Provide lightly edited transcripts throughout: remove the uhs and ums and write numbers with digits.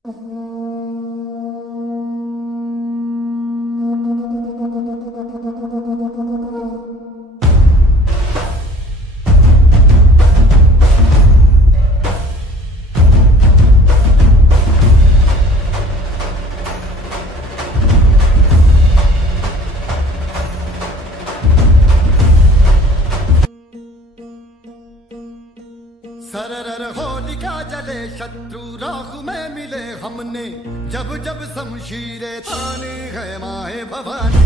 सरर होलिका जले शत्रु राह में मिले हमने, जब जब शमशीरे ताने है माए भवानी।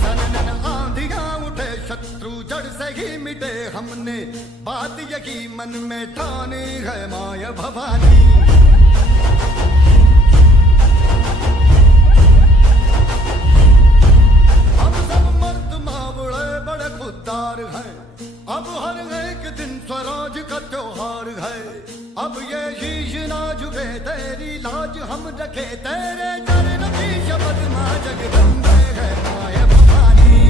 सनन आंधियां उठे शत्रु जड़ से ही मिटे हमने, बात यही मन में ठाने है माए भवानी। अब हर एक दिन स्वराज का त्योहार है, अब ये शीश ना झुके तेरी लाज हम रखे, तेरे चरण की शपथ मां जगदम्बे है माया भवानी।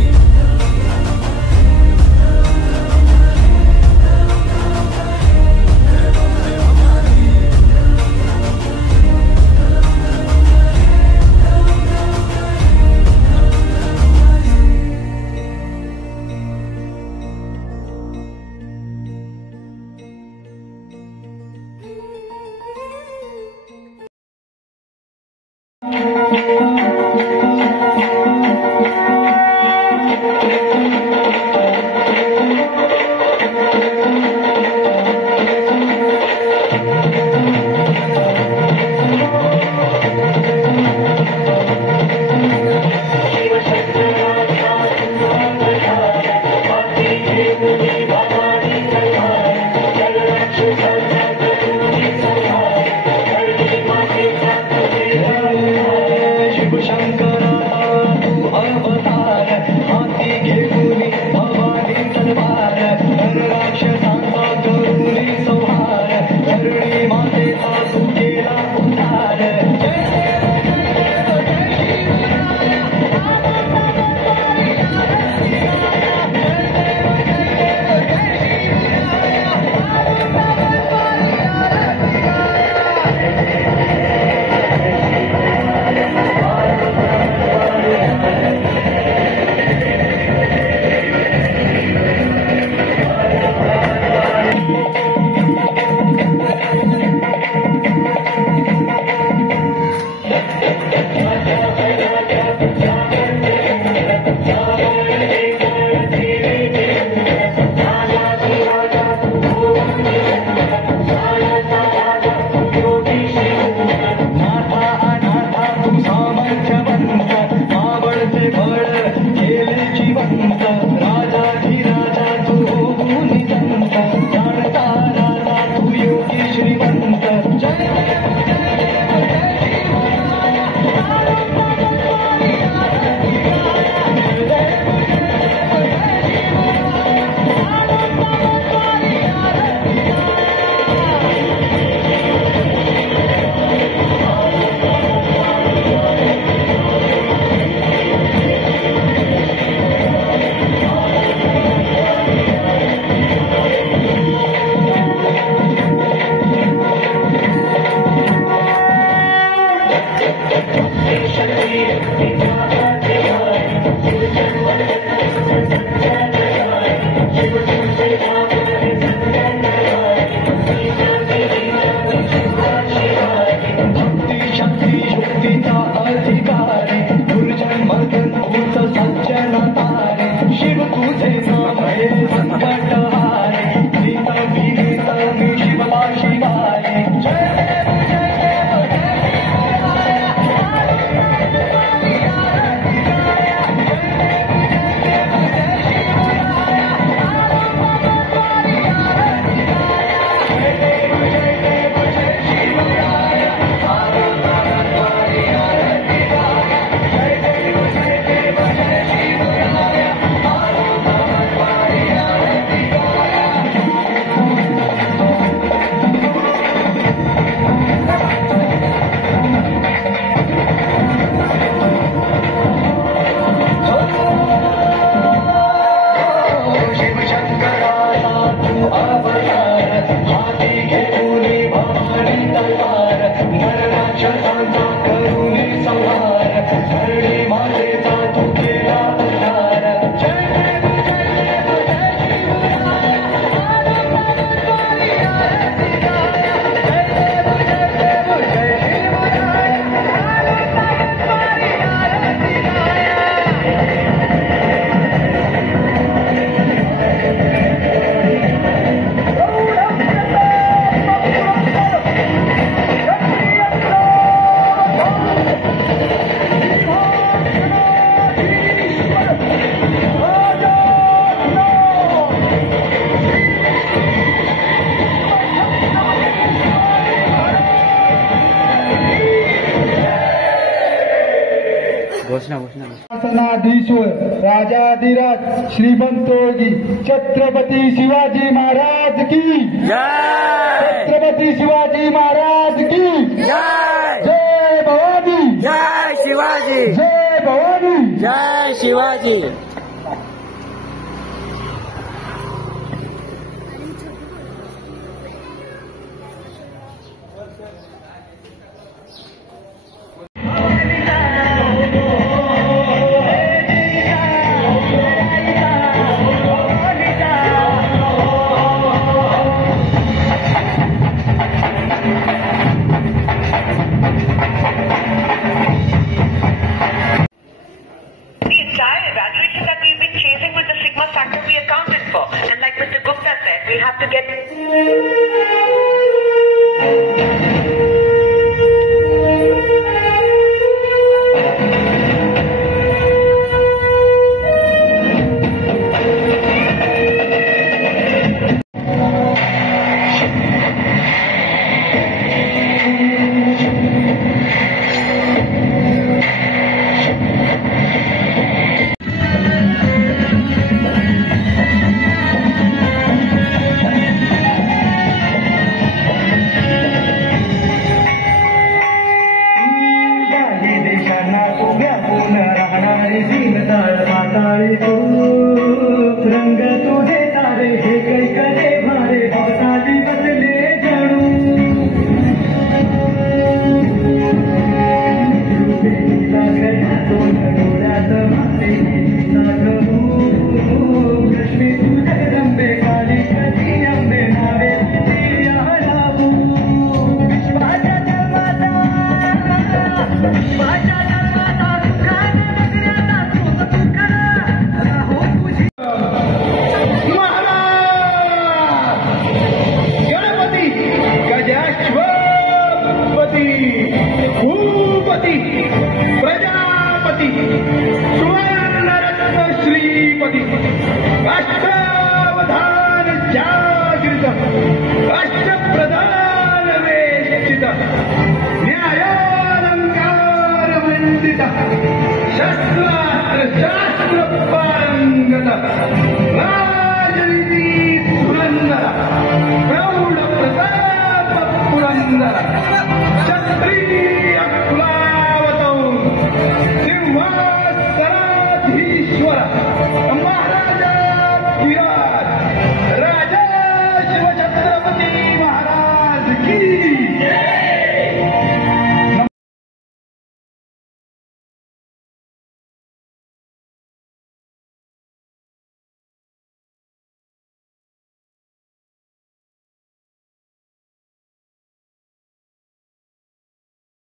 शासनाधीश्वर राजाधिराज श्रीमंतोगी छत्रपती शिवाजी महाराज की छत्रपती शिवाजी महाराज की जय भवानी जय शिवाजी जय भवानी जय Shivaji. We have to get रंग तुझे सारे हे कई करे भारे साली बदले जाणू तो डोळ्यात माते लक्ष्मी तुझे रंबे काली कधी अंबे नावे लावू विश्वाच्या जन्माता माझ्या जन्माता सुखाने नगऱ्याचा सुख राहो तुझी गणपती गजाश्वपती भूपती प्रजापती सुवर्णरत्न श्रीपती अष्टावधान जागृत अष्टप्रधान वेष्टित न्यायालंकार वंदित शस्त्रास्त्र शास्त्र पारंगत राजनीती धुरंधर प्रौढ प्रताप पुरंदर क्षत्रिय कुलावतौ सिंहासनाधीश्वर महाराजा विराज राजा शिवछत्रपती महाराज की